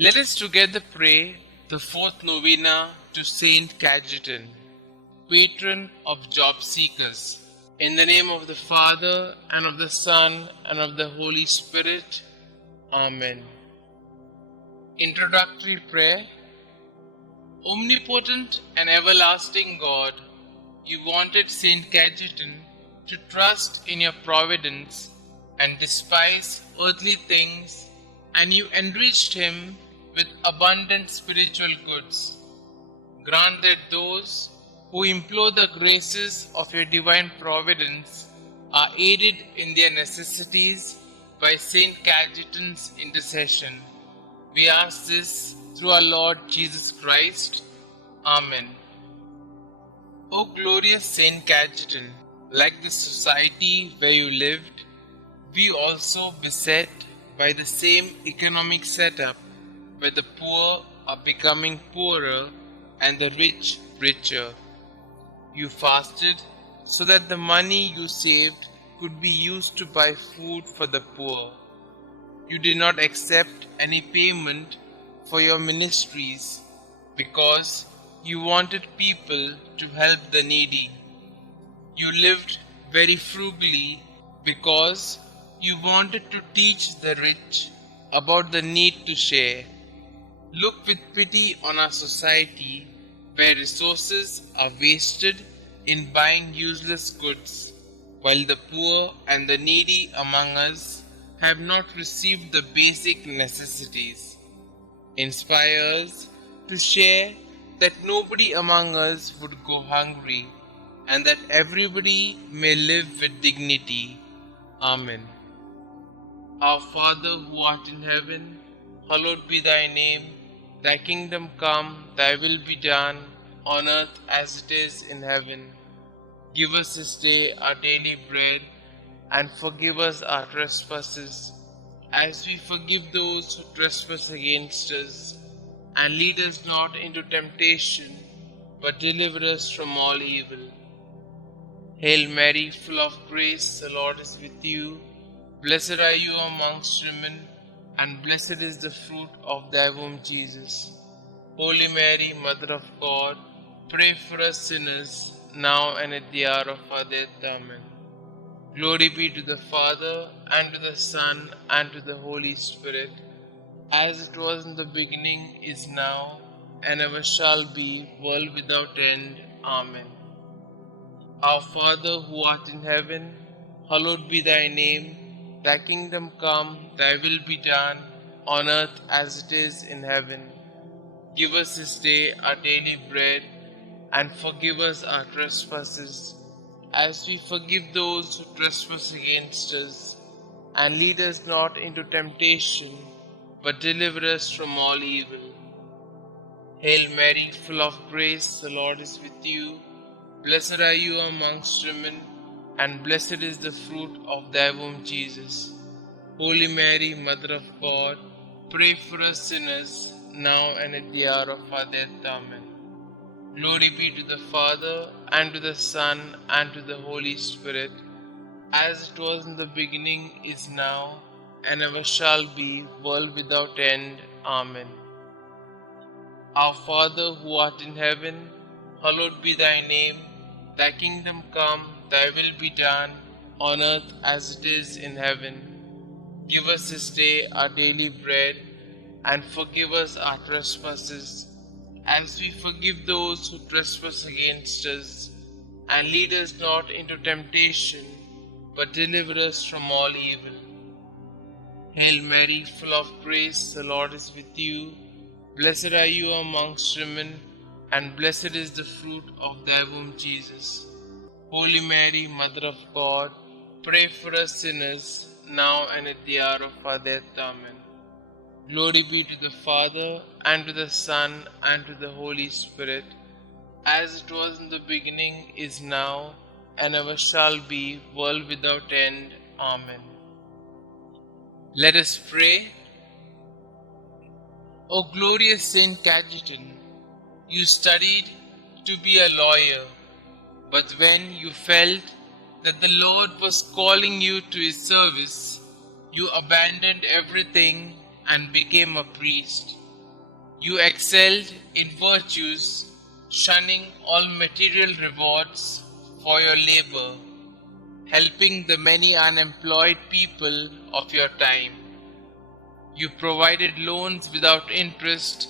Let us together pray the fourth novena to Saint Cajetan, patron of job seekers. In the name of the Father, and of the Son, and of the Holy Spirit. Amen. Introductory prayer. Omnipotent and everlasting God, you wanted Saint Cajetan to trust in your providence and despise earthly things, and you enriched him with abundant spiritual goods. Grant that those who implore the graces of your divine providence are aided in their necessities by Saint Cajetan's intercession. We ask this through our Lord Jesus Christ. Amen. O glorious Saint Cajetan, like the society where you lived, we also beset by the same economic setup where the poor are becoming poorer and the rich richer. You fasted so that the money you saved could be used to buy food for the poor. You did not accept any payment for your ministries because you wanted people to help the needy. You lived very frugally because you wanted to teach the rich about the need to share. Look with pity on our society where resources are wasted in buying useless goods, while the poor and the needy among us have not received the basic necessities. Inspire us to share, that nobody among us would go hungry, and that everybody may live with dignity. Amen. Our Father who art in heaven, hallowed be thy name. Thy kingdom come, thy will be done, on earth as it is in heaven. Give us this day our daily bread, and forgive us our trespasses, as we forgive those who trespass against us. And lead us not into temptation, but deliver us from all evil. Hail Mary, full of grace, the Lord is with you. Blessed are you amongst women, and blessed is the fruit of thy womb, Jesus. Holy Mary, Mother of God, pray for us sinners, now and at the hour of our death. Amen. Glory be to the Father, and to the Son, and to the Holy Spirit, as it was in the beginning, is now, and ever shall be, world without end. Amen. Our Father who art in heaven, hallowed be thy name. Thy kingdom come, thy will be done, on earth as it is in heaven. Give us this day our daily bread, and forgive us our trespasses, as we forgive those who trespass against us. And lead us not into temptation, but deliver us from all evil. Hail Mary, full of grace, the Lord is with you. Blessed are you amongst women, and blessed is the fruit of thy womb, Jesus. Holy Mary, Mother of God, pray for us sinners, now and at the hour of our death. Amen. Glory be to the Father, and to the Son, and to the Holy Spirit, as it was in the beginning, is now, and ever shall be, world without end. Amen. Our Father who art in heaven, hallowed be thy name. Thy kingdom come, thy will be done, on earth as it is in heaven. Give us this day our daily bread, and forgive us our trespasses, as we forgive those who trespass against us. And lead us not into temptation, but deliver us from all evil. Hail Mary, full of grace, the Lord is with you. Blessed are you amongst women, and blessed is the fruit of thy womb, Jesus. Holy Mary, Mother of God, pray for us sinners, now and at the hour of our death. Amen. Glory be to the Father, and to the Son, and to the Holy Spirit, as it was in the beginning, is now, and ever shall be, world without end. Amen. Let us pray. O glorious Saint Cajetan, you studied to be a lawyer, but when you felt that the Lord was calling you to his service, you abandoned everything and became a priest. You excelled in virtues, shunning all material rewards for your labor, helping the many unemployed people of your time. You provided loans without interest,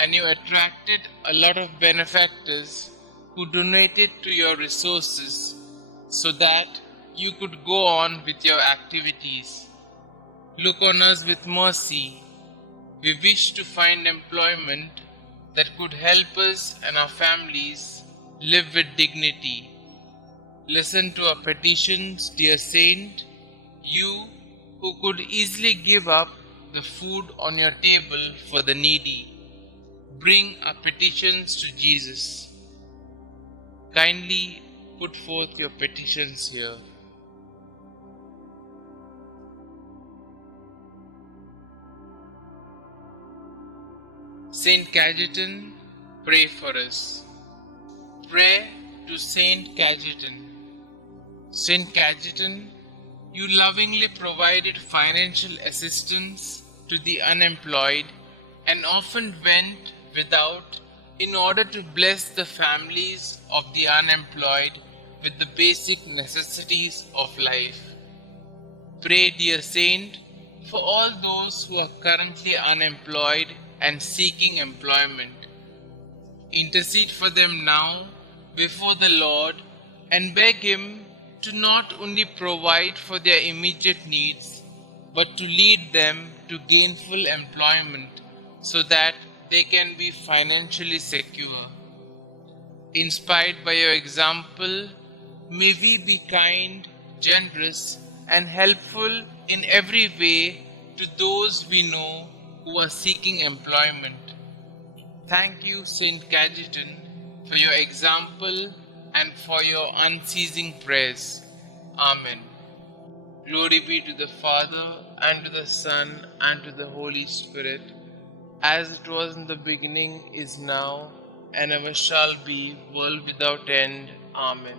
and you attracted a lot of benefactors who donated to your resources so that you could go on with your activities. Look on us with mercy. We wish to find employment that could help us and our families live with dignity. Listen to our petitions, dear Saint, you who could easily give up the food on your table for the needy. Bring our petitions to Jesus. Kindly put forth your petitions here. Saint Cajetan, pray for us. Pray to Saint Cajetan. Saint Cajetan, you lovingly provided financial assistance to the unemployed and often went without in order to bless the families of the unemployed with the basic necessities of life. Pray, dear Saint, for all those who are currently unemployed and seeking employment. Intercede for them now before the Lord and beg Him to not only provide for their immediate needs, but to lead them to gainful employment so that they can be financially secure. Inspired by your example, may we be kind, generous, and helpful in every way to those we know who are seeking employment. Thank you, Saint Cajetan, for your example and for your unceasing prayers. Amen. Glory be to the Father, and to the Son, and to the Holy Spirit, as it was in the beginning, is now, and ever shall be, world without end. Amen.